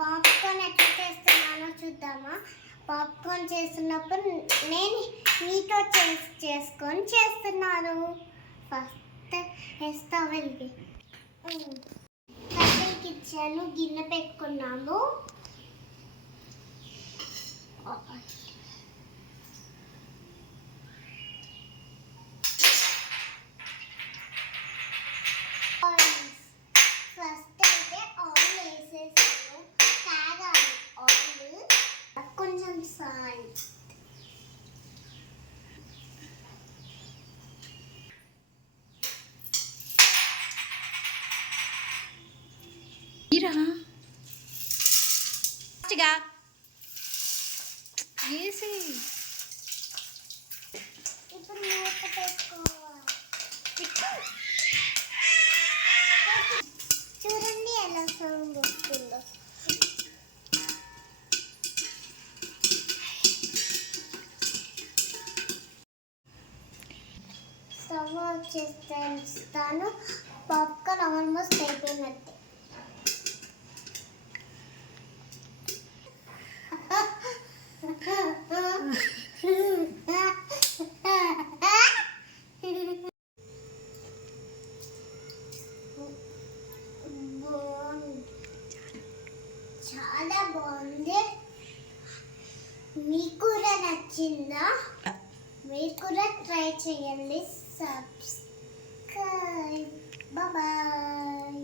Popcorn ఎట్లా చేస్తున్నానో చూద్దామా. పాప్కార్న్ చేస్తున్నప్పుడు నేను మీతో చేసుకొని చేస్తున్నాను. ఫస్ట్ స్టవ్ కట్టెలకి ఇచ్చాను, గిన్నె పెట్టుకున్నాము. ఫస్ట్ అయితే ఆయిల్ వేసేసాను, కాగాలి ఆయిల్, కొంచెం సాల్ట్, ఇప్పుడు మూత పెట్టుకోవాలి. చూడండి ఎలా సౌండ్ వస్తుందో. స్టవ్ ఆఫ్ చేస్తాను. పాప్కార్న్ ఆల్మోస్ట్ అయిపోయినట్టే. చాలా బాగుంది. మీకు కూడా నచ్చిందా? మీరు కూడా ట్రై చేయండి. సబ్స్క్రైబ్. బాయ్.